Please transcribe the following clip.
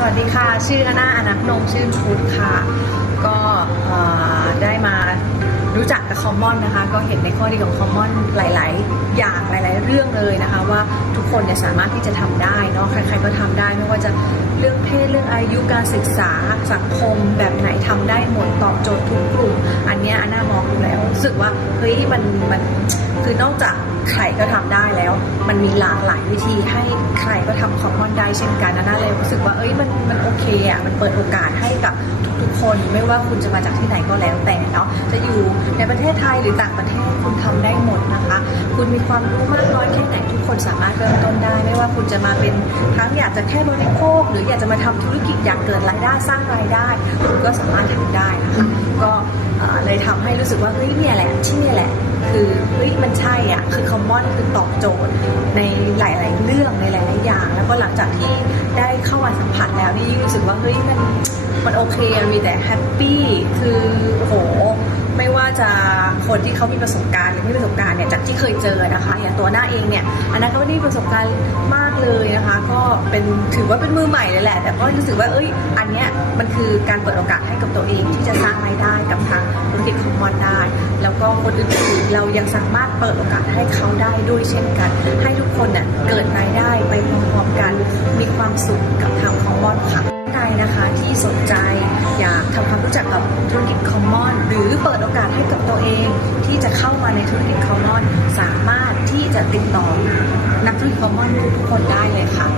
สวัสดีค่ะ ชื่ออนาอนักนงชื่อพุทธค่ะ ก็ได้มารู้จักกับคอมมอนนะคะ ก็เห็นในข้อดีของคอมมอนหลาย ๆ อย่างหลาย ๆ เรื่องเลยนะคะ ว่าทุกคนเนี่ยสามารถที่จะทำได้เนาะใคร ๆ ก็ทำได้ไม่ว่าจะเรื่องเพศเรื่องอายุการศึกษาสังคมแบบไหนทำได้หมดตอบโจทย์ทุกกลุ่ม รู้สึกว่าเฮ้ยมันมันคือนอกจากใครก็ทำได้แล้ว มันมีหลากหลายวิธีให้ใครก็ทำคอมมอนได้เช่นกันนะน่าเลยรู้สึกว่าเอ้ยมันมันโอเคอะมันเปิดโอกาสให้กับทุกๆ คนไม่ว่าคุณจะมาจากที่ไหนก็แล้วแต่เนาะจะอยู่ในประเทศไทยหรือต่างประเทศคุณทำได้หมดนะคะ คุณมีความรู้มากน้อยแค่ไหนทุกคนสามารถเริ่มต้นได้ ไม่ว่าคุณจะมาเป็นทั้งอยากจะแค่บริโภค หรืออยากจะมาทำธุรกิจอยากเกิดรายได้สร้างรายได้คุณก็สามารถทำได้นะคะก็ เอ่อเลยทำให้รู้สึกว่าเฮ้ยเนี่ยแหละที่เนี่ยแหละ คือเฮ้ยมันใช่อะคือคอมมอนคือตอบโจทย์ในหลาย ๆ เรื่องในหลาย ๆ อย่าง แล้วก็หลังจากที่ได้เข้ามาสัมผัสแล้วนี่รู้สึกว่าเฮ้ยมันมันโอเคอะมีแต่แฮปปี้คือโอ้โห ไม่ว่าจะ คนที่เขามีประสบการณ์หรือไม่ประสบการณ์เนี่ยจากที่เคยเจอนะคะอย่างตัวหน้าเองเนี่ยอันนั้นก็ไม่ได้ประสบการณ์มากเลยนะคะ ก็เป็นถือว่าเป็นมือใหม่เลยแหละ แต่ก็รู้สึกว่าเอ้ย อันเนี้ยมันคือการเปิดโอกาสให้กับตัวเองที่จะสร้างรายได้กับทางธุรกิจคอมมอนได้ แล้วก็คนอื่นๆเรายังสามารถเปิดโอกาสให้เขาได้ด้วยเช่นกัน ให้ทุกคนเน่ยเกิดรายได้ไปพร้อมๆกัน มีความสุขกับทางคอมมอนค่ะใดนะคะที่สนใจอยากทำความรู้จักกับธุรกิจคอมมอน รือเปิดโอกาสให้กับตัวเองที่จะเข้ามาในธุรกิจคอมมอนสามารถที่จะติดต่อนักธุรกิจคอมมอนทุกคนได้เลยค่ะ